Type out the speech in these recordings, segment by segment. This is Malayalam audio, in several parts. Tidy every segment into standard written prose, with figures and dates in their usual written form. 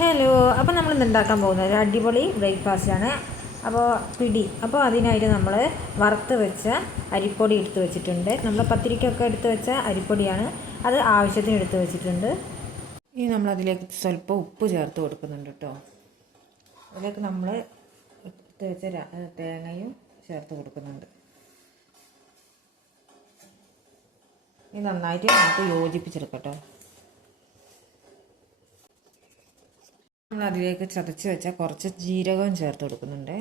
ഹലോ, അപ്പോൾ നമ്മൾ ഇന്ന് ഉണ്ടാക്കാൻ പോകുന്നത് ഒരു അടിപൊളി ബ്രേക്ക്ഫാസ്റ്റാണ്. അപ്പോൾ പിടി, അപ്പോൾ അതിനായിട്ട് നമ്മൾ വറുത്ത് വെച്ച അരിപ്പൊടി എടുത്ത് വെച്ചിട്ടുണ്ട്. നമ്മൾ പത്തിരിക്കൊക്കെ എടുത്ത് വെച്ച അരിപ്പൊടിയാണ്, അത് ആവശ്യത്തിന് എടുത്ത് വെച്ചിട്ടുണ്ട്. ഇനി നമ്മൾ അതിലേക്ക് സ്വല്പം ഉപ്പ് ചേർത്ത് കൊടുക്കുന്നുണ്ട് കേട്ടോ. അതിലേക്ക് നമ്മൾ എടുത്ത് വെച്ച തേങ്ങയും ചേർത്ത് കൊടുക്കുന്നുണ്ട്. ഇത് നന്നായിട്ട് നമുക്ക് യോജിപ്പിച്ചെടുക്കട്ടോ. നമ്മൾ അതിലേക്ക് ചതച്ച് വെച്ച കുറച്ച് ജീരകവും ചേർത്ത് കൊടുക്കുന്നുണ്ട്.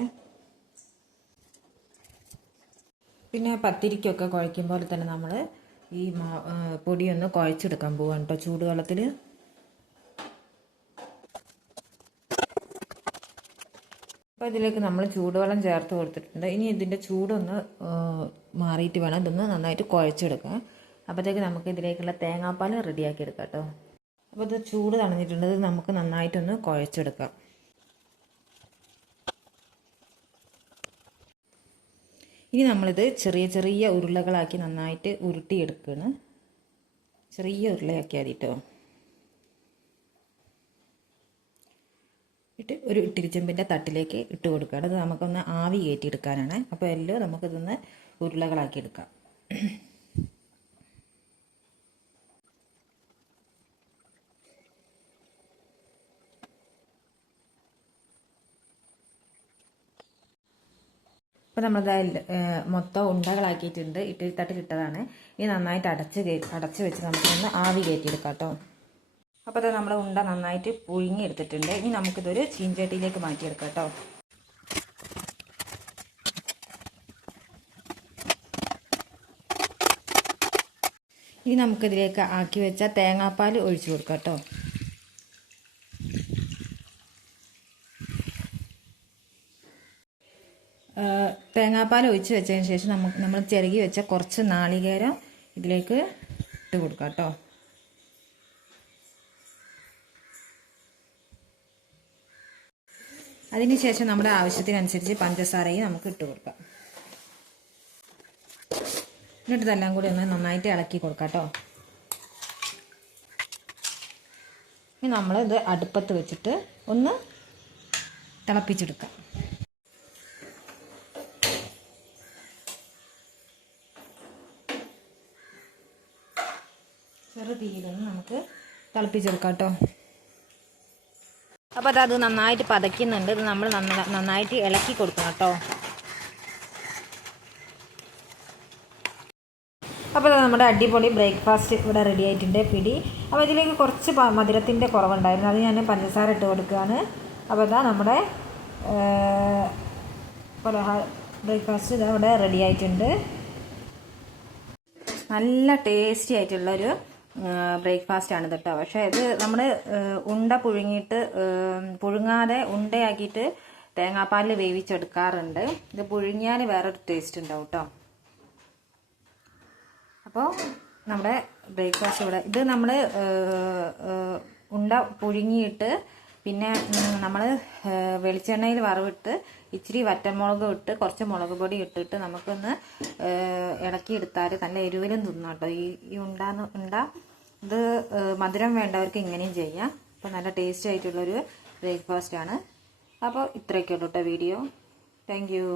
പിന്നെ പത്തിരിക്കൊക്കെ കുഴയ്ക്കുമ്പോൾ തന്നെ നമ്മൾ ഈ പൊടിയൊന്ന് കുഴച്ചെടുക്കാൻ പോവാണ് കേട്ടോ ചൂടുവെള്ളത്തിൽ. അപ്പോൾ ഇതിലേക്ക് നമ്മൾ ചൂടുവെള്ളം ചേർത്ത് കൊടുത്തിട്ടുണ്ട്. ഇനി ഇതിൻ്റെ ചൂടൊന്ന് മാറിയിട്ട് വേണം ഇതൊന്ന് നന്നായിട്ട് കുഴച്ചെടുക്കാം. അപ്പോഴത്തേക്ക് നമുക്ക് ഇതിലേക്കുള്ള തേങ്ങാപ്പാൽ റെഡിയാക്കി എടുക്കാം കേട്ടോ. അപ്പോൾ ഇത് ചൂട് തണിഞ്ഞിട്ടുണ്ട്, ഇത് നമുക്ക് നന്നായിട്ടൊന്ന് കുഴച്ചെടുക്കാം. ഇനി നമ്മളിത് ചെറിയ ചെറിയ ഉരുളകളാക്കി നന്നായിട്ട് ഉരുട്ടിയെടുക്കുകയാണ്. ചെറിയ ഉരുളയാക്കി മതി കേട്ടോ. ഒരു ഇട്ടിരിച്ചെമ്പിൻ്റെ തട്ടിലേക്ക് ഇട്ട് കൊടുക്കുകയാണ്. അത് നമുക്കൊന്ന് ആവി കയറ്റിയെടുക്കാനാണ്. അപ്പോൾ എല്ലാം നമുക്കിതൊന്ന് ഉരുളകളാക്കി എടുക്കാം. അപ്പോൾ നമ്മളത് മൊത്തം ഉണ്ടകളാക്കിയിട്ടുണ്ട്. ഇഡ്ഡലി തട്ടിലിട്ടതാണ്. ഇനി നന്നായിട്ട് അടച്ച് വെച്ച് നമുക്കൊന്ന് ആവി കയറ്റിയെടുക്കാം കേട്ടോ. അപ്പോൾ അത് നമ്മൾ ഉണ്ട നന്നായിട്ട് പുഴുങ്ങി എടുത്തിട്ടുണ്ട്. ഇനി നമുക്കിതൊരു ചീഞ്ചട്ടിയിലേക്ക് മാറ്റിയെടുക്കാം കേട്ടോ. ഇനി നമുക്കിതിലേക്ക് ആക്കി വെച്ച തേങ്ങാപ്പാൽ ഒഴിച്ചു കൊടുക്കാം കേട്ടോ. തേങ്ങാപ്പാൽ ഒഴിച്ച് വെച്ചതിന് ശേഷം നമ്മൾ ചിരകി വെച്ച കുറച്ച് നാളികേരം ഇതിലേക്ക് ഇട്ട് കൊടുക്കാം കേട്ടോ. അതിന് ശേഷം നമ്മുടെ ആവശ്യത്തിനനുസരിച്ച് പഞ്ചസാരയും നമുക്ക് ഇട്ട് കൊടുക്കാം. എന്നിട്ട് ഇതെല്ലാം കൂടി ഒന്ന് നന്നായിട്ട് ഇളക്കി കൊടുക്കാം കേട്ടോ. ഇനി നമ്മളിത് അടുപ്പത്ത് വെച്ചിട്ട് ഒന്ന് തിളപ്പിച്ചെടുക്കാം. ചെറു തീയിലൊന്ന് നമുക്ക് തിളപ്പിച്ചെടുക്കാം കേട്ടോ. അപ്പോൾ അത് നന്നായിട്ട് പതയ്ക്കുന്നുണ്ട്. ഇത് നമ്മൾ നന്നായിട്ട് ഇളക്കി കൊടുക്കണം കേട്ടോ. അപ്പോൾ നമ്മുടെ അടിപൊളി ബ്രേക്ക്ഫാസ്റ്റ് ഇവിടെ റെഡി ആയിട്ടുണ്ട്, പിടി. അപ്പോൾ ഇതിലേക്ക് കുറച്ച് മധുരത്തിൻ്റെ കുറവുണ്ടായിരുന്നു, അത് ഞാൻ പഞ്ചസാര ഇട്ട് കൊടുക്കുകയാണ്. അപ്പോൾ ഇതാ നമ്മുടെ ബ്രേക്ക്ഫാസ്റ്റ് ഇത് ഇവിടെ റെഡി ആയിട്ടുണ്ട്. നല്ല ടേസ്റ്റി ആയിട്ടുള്ളൊരു ബ്രേക്ക്ഫാസ്റ്റ് ആണ് കേട്ടോ. പക്ഷേ ഇത് നമ്മൾ ഉണ്ട പുഴുങ്ങാതെ ഉണ്ടയാക്കിയിട്ട് തേങ്ങാപ്പാലിൽ വേവിച്ചെടുക്കാറുണ്ട്. ഇത് പുഴുങ്ങിയാൽ വേറൊരു ടേസ്റ്റ് ഉണ്ടാവും കേട്ടോ. അപ്പോൾ നമ്മുടെ ബ്രേക്ക്ഫാസ്റ്റ് ഇവിടെ ഇത് നമ്മൾ ഉണ്ട പുഴുങ്ങിയിട്ട് പിന്നെ നമ്മൾ വെളിച്ചെണ്ണയിൽ വറവിട്ട് ഇച്ചിരി വറ്റൽമുളക് ഇട്ട് കുറച്ച് മുളക് പൊടി ഇട്ടിട്ട് നമുക്കൊന്ന് ഇളക്കിയെടുത്താൽ നല്ല എരിവിലും തിന്നാം കേട്ടോ. ഈ ഉണ്ട ഇത് മധുരം വേണ്ടവർക്ക് ഇങ്ങനെയും ചെയ്യാം. അപ്പോൾ നല്ല ടേസ്റ്റ് ആയിട്ടുള്ളൊരു ബ്രേക്ക്ഫാസ്റ്റ് ആണ്. അപ്പോൾ ഇത്രയൊക്കെ ഉള്ളൂ കേട്ടോ വീഡിയോ. Thank you.